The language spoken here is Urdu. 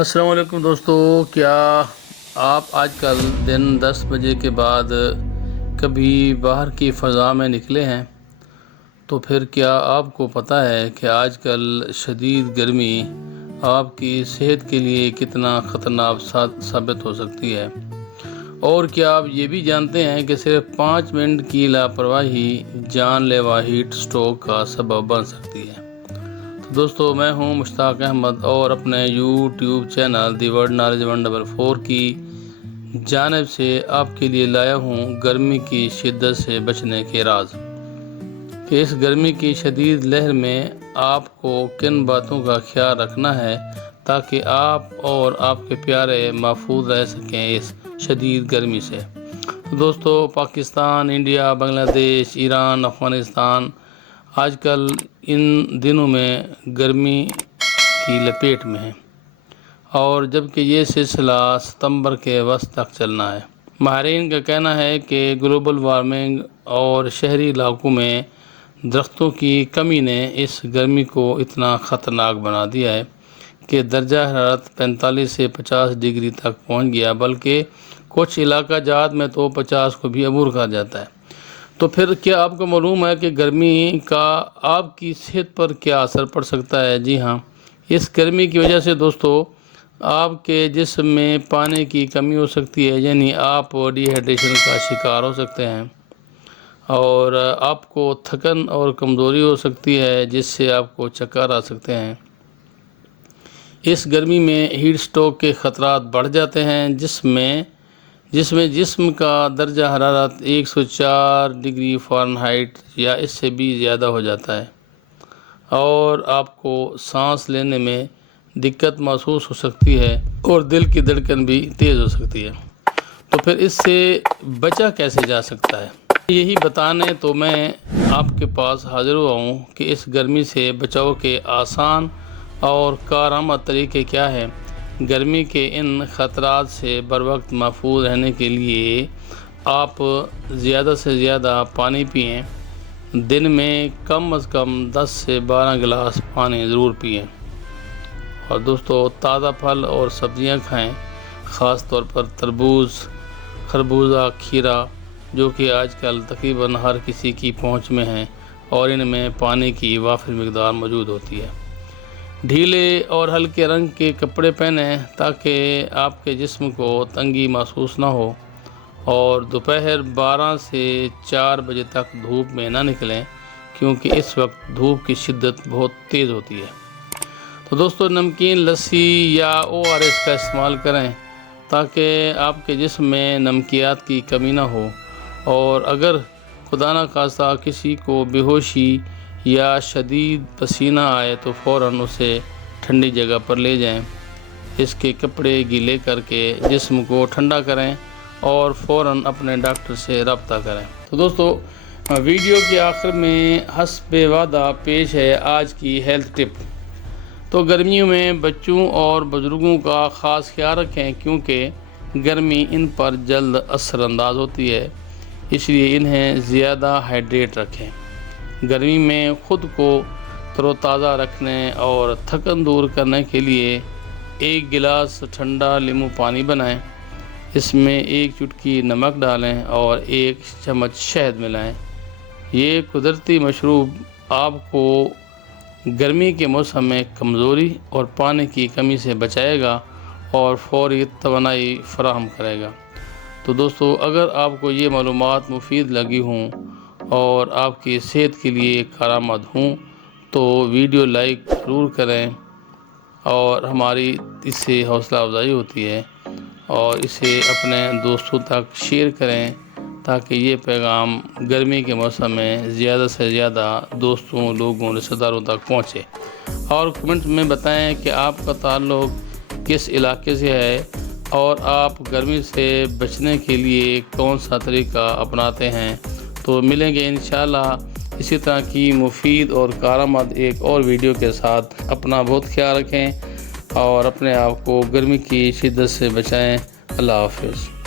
السلام علیکم دوستو، کیا آپ آج کل دن دس بجے کے بعد کبھی باہر کی فضا میں نکلے ہیں؟ تو پھر کیا آپ کو پتہ ہے کہ آج کل شدید گرمی آپ کی صحت کے لیے کتنا خطرناک ثابت ہو سکتی ہے؟ اور کیا آپ یہ بھی جانتے ہیں کہ صرف پانچ منٹ کی لاپرواہی جان لیوا ہیٹ سٹروک کا سبب بن سکتی ہے؟ دوستو، میں ہوں مشتاق احمد اور اپنے YouTube channel the word knowledge one double four کی جانب سے آپ کے لیے لایا ہوں گرمی کی شدت سے بچنے کے راز۔ کہ اس گرمی کی شدید لہر میں آپ کو کن باتوں کا خیال رکھنا ہے تاکہ آپ اور آپ کے پیارے محفوظ رہ سکیں اس شدید گرمی سے؟ دوستو، پاکستان، انڈیا، بنگلہ دیش، ایران، افغانستان آج کل ان دنوں میں گرمی کی لپیٹ میں ہے اور جبکہ یہ سلسلہ ستمبر کے وسط تک چلنا ہے۔ ماہرین، کا کہنا ہے کہ گلوبل وارمنگ اور شہری علاقوں میں درختوں کی کمی نے اس گرمی کو اتنا خطرناک بنا دیا ہے کہ درجہ حرارت پینتالیس سے پچاس ڈگری تک پہنچ گیا، بلکہ کچھ علاقہ جات میں تو پچاس کو بھی عبور کر جاتا ہے۔ تو پھر کیا آپ کو معلوم ہے کہ گرمی کا آپ کی صحت پر کیا اثر پڑ سکتا ہے؟ جی ہاں۔ اس گرمی کی وجہ سے دوستو، آپ کے جسم میں پانی کی کمی ہو سکتی ہے یعنی آپ ڈی ہائیڈریشن کا شکار ہو سکتے ہیں۔ اور آپ کو تھکن اور کمزوری ہو سکتی ہے، جس سے آپ کو چکر آ سکتے ہیں۔ اس گرمی میں ہیٹ سٹوک کے خطرات بڑھ جاتے ہیں، جس میں جس میں جسم کا درجہ حرارت ایک سو چار ڈگری فارن ہائٹ یا اس سے بھی زیادہ ہو جاتا ہے۔ اور آپ کو سانس لینے میں دقت محسوس ہو سکتی ہے اور دل کی دھڑکن بھی تیز ہو سکتی ہے۔ تو پھر اس سے بچا کیسے جا سکتا ہے؟ یہی بتانے تو میں آپ کے پاس حاضر ہوا ہوں کہ اس گرمی سے بچاؤ کے آسان اور کارآمد طریقے کیا ہیں۔ گرمی کے ان خطرات سے بر وقت محفوظ رہنے کے لیے آپ زیادہ سے زیادہ پانی پئیں۔ دن میں کم از کم دس سے بارہ گلاس پانی ضرور پئیں۔ اور دوستو، تازہ پھل اور سبزیاں کھائیں، خاص طور پر تربوز، خربوزہ، کھیرا، جو کہ آج کل تقریباً ہر کسی کی پہنچ میں ہیں اور ان میں پانی کی وافر مقدار موجود ہوتی ہے۔ ڈھیلے اور ہلکے رنگ کے کپڑے پہنیں تاکہ آپ کے جسم کو تنگی محسوس نہ ہو اور دوپہر بارہ سے چار بجے تک دھوپ میں نہ نکلیں، کیونکہ اس وقت دھوپ کی شدت بہت تیز ہوتی ہے۔ تو دوستو، نمکین، لسی یا او آر ایس کا استعمال کریں تاکہ آپ کے جسم میں نمکیات کی کمی نہ ہو۔ اور اگر خدا نہ خاصہ کسی کو بے ہوشی یا شدید پسینہ آئے تو فوراً اسے ٹھنڈی جگہ پر لے جائیں۔ اس کے کپڑے گیلے کر کے جسم کو ٹھنڈا کریں اور فوراً اپنے ڈاکٹر سے رابطہ کریں۔ تو دوستو، ویڈیو کے آخر میں حسب وعدہ پیش ہے آج کی ہیلتھ ٹپ۔ تو گرمیوں میں بچوں اور بزرگوں کا خاص خیال رکھیں کیونکہ گرمی ان پر جلد اثر انداز ہوتی ہے، اس لیے انہیں زیادہ ہائیڈریٹ رکھیں۔ گرمی میں خود کو تر و تازہ رکھنے اور تھکن دور کرنے کے لیے ایک گلاس ٹھنڈا لیمو پانی بنائیں۔ اس میں ایک چٹکی نمک ڈالیں اور ایک چمچ شہد ملائیں۔ یہ قدرتی مشروب آپ کو گرمی کے موسم میں کمزوری اور پانی کی کمی سے بچائے گا اور فوری توانائی فراہم کرے گا۔ تو دوستو، اگر آپ کو یہ معلومات مفید لگی ہوں اور آپ کی صحت کے لیے کارآمد ہوں تو ویڈیو لائک ضرور کریں اور ہماری اس سے حوصلہ افزائی ہوتی ہے اور اسے اپنے دوستوں تک شیئر کریں تاکہ یہ پیغام گرمی کے موسم میں زیادہ سے زیادہ دوستوں، لوگوں، رشتہ داروں تک پہنچے۔ اور کمنٹ میں بتائیں کہ آپ کا تعلق کس علاقے سے ہے اور آپ گرمی سے بچنے کے لیے کون سا طریقہ اپناتے ہیں۔ تو ملیں گے انشاءاللہ اسی طرح کی مفید اور کارآمد ایک اور ویڈیو کے ساتھ۔ اپنا بہت خیال رکھیں اور اپنے آپ کو گرمی کی شدت سے بچائیں۔ اللہ حافظ۔